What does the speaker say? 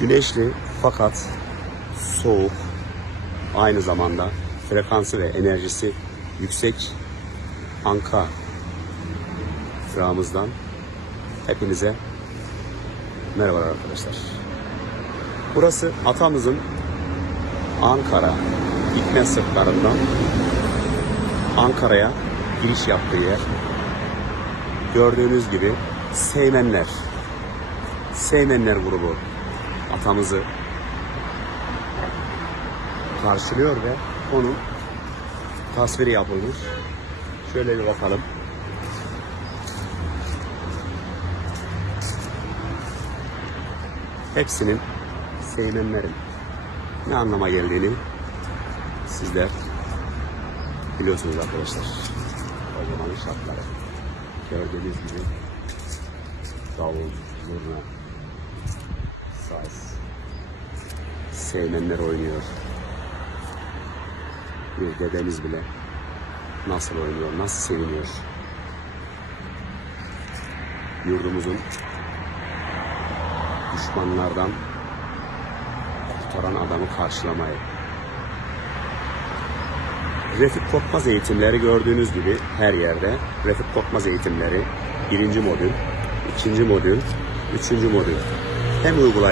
Güneşli fakat soğuk aynı zamanda frekansı ve enerjisi yüksek Anka sıramızdan hepinize merhabalar arkadaşlar. Burası atamızın Ankara gitme sırtlarından Ankara'ya giriş yaptığı yer. Gördüğünüz gibi Seymenler Seymenler grubu atamızı karşılıyor ve onun tasviri yapılmış. Şöyle bir bakalım. Hepsinin Seymenlerin ne anlama geldiğini sizler biliyorsunuz arkadaşlar. O zamanın şartları. Gördüğünüz gibi davul, zurna, saz, Seymenler oynuyor. Bir dedemiz bile nasıl oynuyor, nasıl seviniyor. Yurdumuzun düşmanlardan kurtaran adamı karşılamayı. Refik Korkmaz eğitimleri gördüğünüz gibi her yerde Refik Korkmaz eğitimleri birinci modül, ikinci modül, üçüncü modül. Hem uygulayıcı